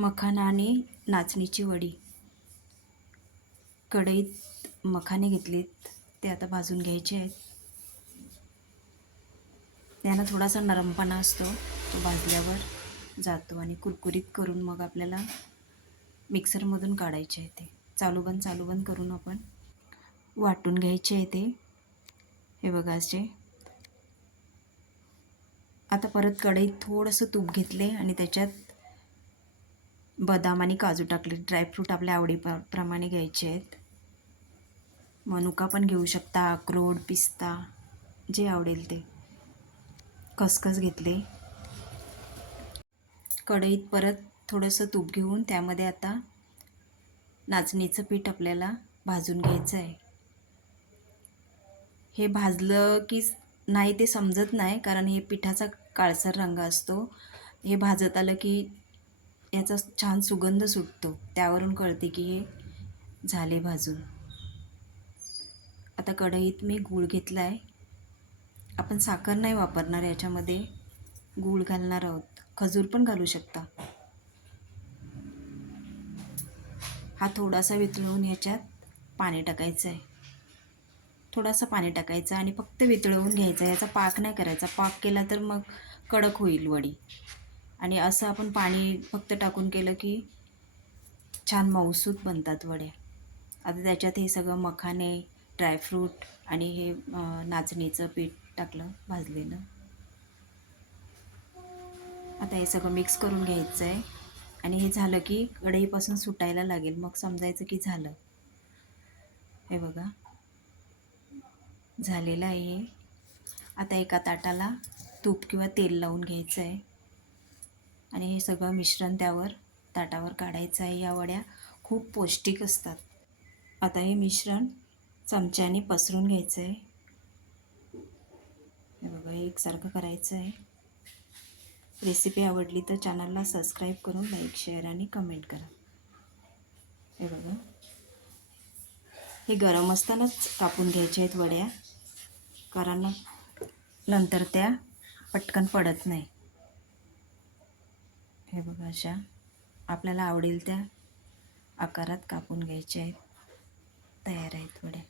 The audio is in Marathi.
मखाना आणि नाचणीची वडी. कढईत मखाने घेतलेत, ते आता भाजून घ्यायचे आहेत. त्यानं थोडासा नरमपणा असतो, तो भाजल्यावर जातो आणि कुरकुरीत करून मग आपल्याला मिक्सरमधून काढायचे आहे. ते चालू बंद करून आपण वाटून घ्यायचे आहे ते. हे बघा असे. आता परत कढईत थोडंसं तूप घेतले आणि त्याच्यात बदाम आणि काजू टाकले. ड्रायफ्रूट आपल्या आवडीप्रमाणे घ्यायचे आहेत. मनुका पण घेऊ शकता, अक्रोड, पिस्ता, जे आवडेल ते. खसखस घेतले. कढईत परत थोडंसं तूप घेऊन त्यामध्ये आता नाचणीचं पीठ आपल्याला भाजून घ्यायचं आहे. हे भाजलं की नाही ते समजत नाही, कारण हे पिठाचा काळसर रंग असतो. हे भाजत आलं की याचा छान सुगंध सुटतो, त्यावरून कळते की हे झाले भाजून. आता कढईत मी गूळ घेतला आहे. आपण साखर नाही वापरणार, याच्यामध्ये गूळ घालणार आहोत. खजूर पण घालू शकता. हा थोडासा वितळवून ह्याच्यात पाणी टाकायचं आहे. थोडासा पाणी टाकायचं आणि फक्त वितळवून घ्यायचं. याचा पाक नाही करायचा. पाक केला तर मग कडक होईल वडी. आणि असं आपण पाणी फक्त टाकून केलं की छान मऊसूत बनतात वड्या. आता त्याच्यात हे सगळं मखाने, ड्रायफ्रूट आणि हे नाचणीचं पीठ टाकलं भाजलेलं. आता हे सगळं मिक्स करून घ्यायचं आहे आणि हे झालं की कढईपासून सुटायला लागेल, मग समजायचं की झालं. हे बघा झालेलं आहे हे. आता एका ताटाला तूप किंवा तेल लावून घ्यायचं आहे आणि हे सगळं मिश्रण त्यावर ताटावर काढायचं आहे. या वड्या खूप पौष्टिक असतात. आता हे मिश्रण चमच्याने पसरून घ्यायचं आहे. हे बघा एकसारखं करायचं आहे. रेसिपी आवडली तर चॅनलला सबस्क्राईब करून लाईक, शेअर आणि कमेंट करा. हे बघा हे गरम असतानाच कापून घ्यायचे आहेत वड्या, कारण नंतर त्या पटकन पडत नाही. हे बघा अशा आपल्याला आवडेल त्या आकारात कापून घ्यायचे आहेत. तयार आहेत वड्या.